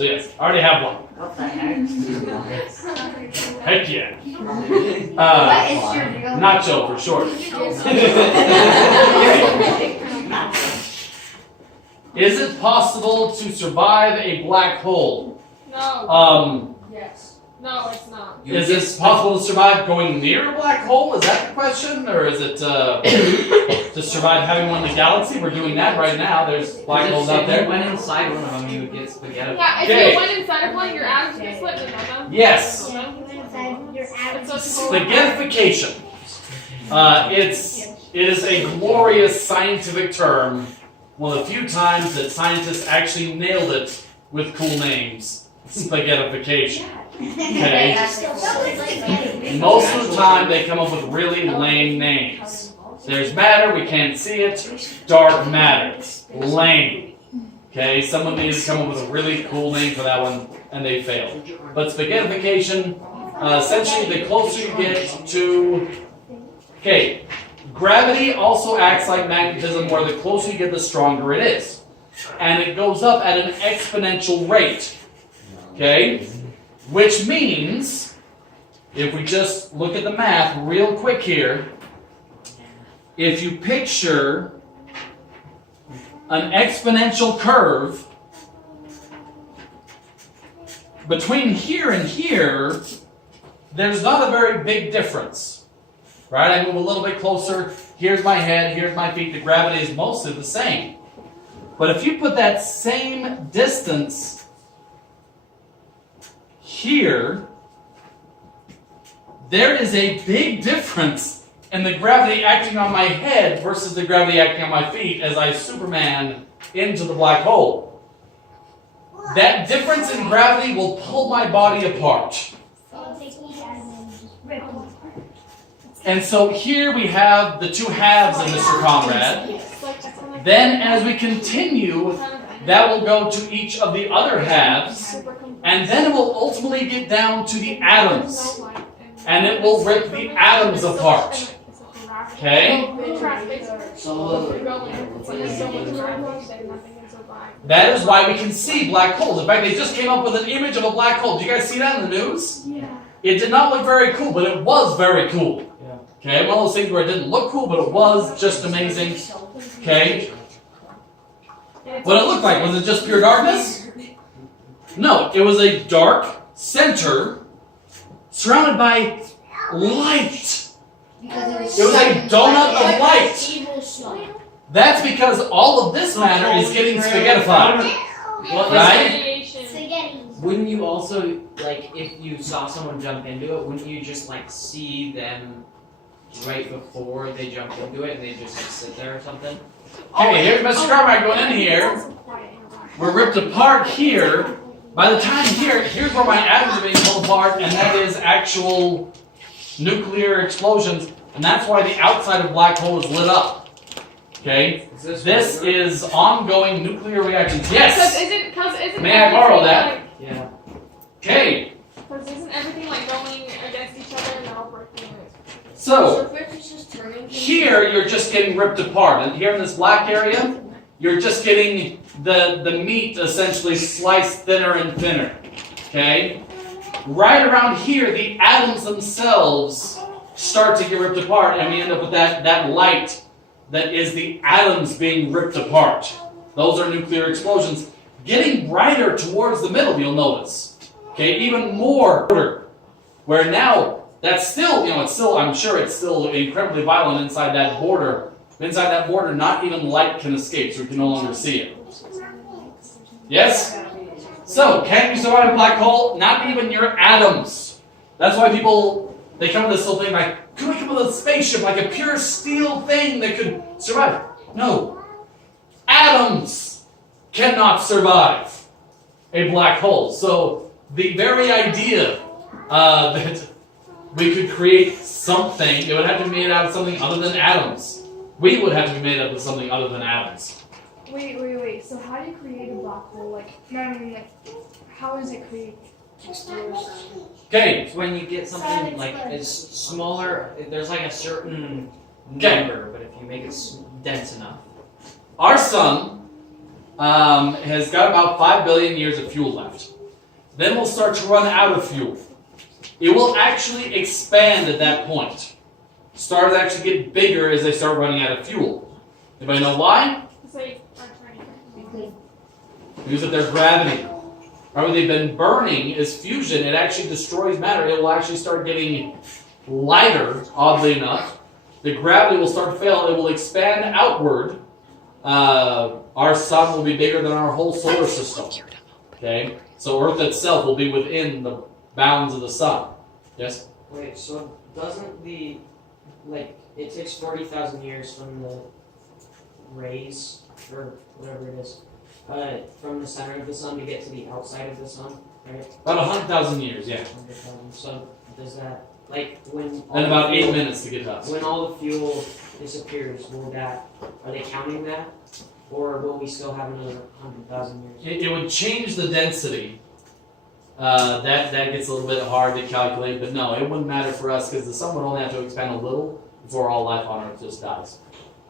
So yes, I already have one. What the heck? Heck yeah. What is your real Nacho for short. Is it possible to survive a black hole? No. Yes. No, it's not. Is it possible to survive going near a black hole? Is that the question? Or is it to survive having one in the galaxy? We're doing that right now. There's black holes out If you there. went inside one of them, you would get spaghetti. Yeah, if Okay. you went inside of one, your atoms get split, remember? Yes. Spaghettification. Spaghettification. It is a glorious scientific term. One of the few times that scientists actually nailed it with cool names. Spaghettification. Okay. Most of the time they come up with really lame names. There's matter, we can't see it. Dark matter. Lame. Okay, someone needs to come up with a really cool name for that one, and they failed. But spaghettification, essentially the closer you get to... Okay, gravity also acts like magnetism, where the closer you get, the stronger it is. And it goes up at an exponential rate. Okay? Which means, if we just look at the math real quick here, if you picture an exponential curve, between here and here, there's not a very big difference. Right? I move a little bit closer, here's my head, here's my feet, the gravity is mostly the same. But if you put that same distance here, there is a big difference in the gravity acting on my head versus the gravity acting on my feet as I Superman into the black hole. That difference in gravity will pull my body apart. And so here we have the two halves of Mr. Conrad. Then as we continue, that will go to each of the other halves, and then it will ultimately get down to the atoms. And it will rip the atoms apart. Okay? That is why we can see black holes. In fact, they just came up with an image of a black hole. Did you guys see that in the news? Yeah. It did not look very cool, but it was very cool. Okay? One of those things where it didn't look cool, but it was just amazing. Okay? What it looked like, was it just pure darkness? No, it was a dark center surrounded by light. It was a donut of light. That's because all of this matter is getting spaghettified. Right? Wouldn't you also, like, if you saw someone jump into it, wouldn't you just, like, see them right before they jump into it and they just, like, sit there or something? Okay, here's Mr. Carmack going in here. We're ripped apart here. By the time here's where my atoms are being pulled apart, and that is actual nuclear explosions, and that's why the outside of black hole is lit up. Okay? This is ongoing nuclear reactions. Yes! May I borrow that? Yeah. Okay. Because isn't everything like going against each other and they're all working? So, here you're just getting ripped apart, and here in this black area, you're just getting the meat essentially sliced thinner and thinner. Okay? Right around here, the atoms themselves start to get ripped apart, and we end up with that light that is the atoms being ripped apart. Those are nuclear explosions. Getting brighter towards the middle, you'll notice. Okay, even more. Where now, that's still, it's still, I'm sure it's still incredibly violent inside that border. Inside that border, not even light can escape, so we can no longer see it. Yes? So, can you survive a black hole? Not even your atoms. That's why people, they come with this little thing like, could we come up with a spaceship, like a pure steel thing that could survive? No. Atoms cannot survive a black hole. So, the very idea that we could create something, it would have to be made out of something other than atoms. We would have to be made up of something other than atoms. Wait. So how do you create a black hole? How is it created? Okay. It's when you get something like as smaller, there's like a certain number, but if you make it dense enough. Our sun has got about 5 billion years of fuel left. Then we'll start to run out of fuel. It will actually expand at that point. Stars actually get bigger as they start running out of fuel. Anybody know why? Because of their gravity. Remember, they've been burning as fusion. It actually destroys matter. It will actually start getting lighter, oddly enough. The gravity will start to fail. It will expand outward. Our sun will be bigger than our whole solar system. Okay? So Earth itself will be within the bounds of the sun. Yes? Wait, so doesn't the, like, it takes 40,000 years from the rays, or whatever it is, from the center of the sun to get to the outside of the sun, right? About 100,000 years, yeah. 100,000. So does that, like, when... And about 8 minutes to get to us. When all the fuel disappears, are they counting that? Or will we still have another 100,000 years? It would change the density. That gets a little bit hard to calculate, but no, it wouldn't matter for us because the sun would only have to expand a little before all life on Earth just dies.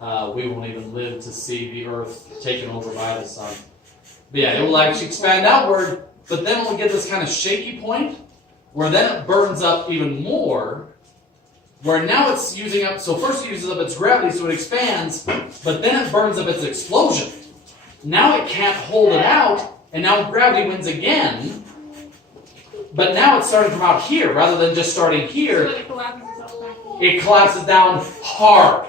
We won't even live to see the Earth taken over by the sun. But yeah, it will actually expand outward, but then we'll get this kind of shaky point where then it burns up even more, where now it's using up, so first it uses up its gravity, so it expands, but then it burns up its explosion. Now it can't hold it out, and now gravity wins again, but now it's starting from out here, rather than just starting here, it collapses down hard,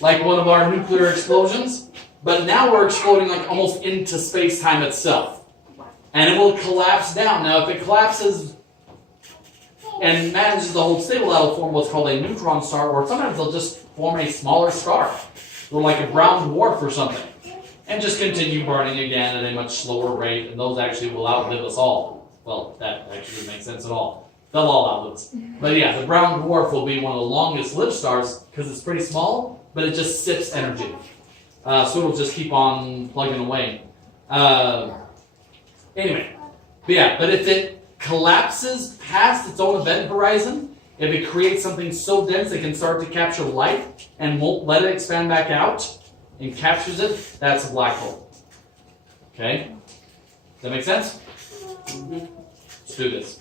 like one of our nuclear explosions, but now we're exploding like almost into space-time itself. And it will collapse down. Now if it collapses and manages to hold stable, that'll form what's called a neutron star, or sometimes they'll just form a smaller star, or like a brown dwarf or something, and just continue burning again at a much slower rate, and those actually will outlive us all. Well, that actually doesn't make sense at all. They'll all outlive us. But yeah, the brown dwarf will be one of the longest lived stars because it's pretty small, but it just sips energy. So it'll just keep on plugging away. Anyway, but if it collapses past its own event horizon, if it creates something so dense it can start to capture light and won't let it expand back out and captures it, that's a black hole. Okay? Does that make sense? Mm-hmm. Let's do this.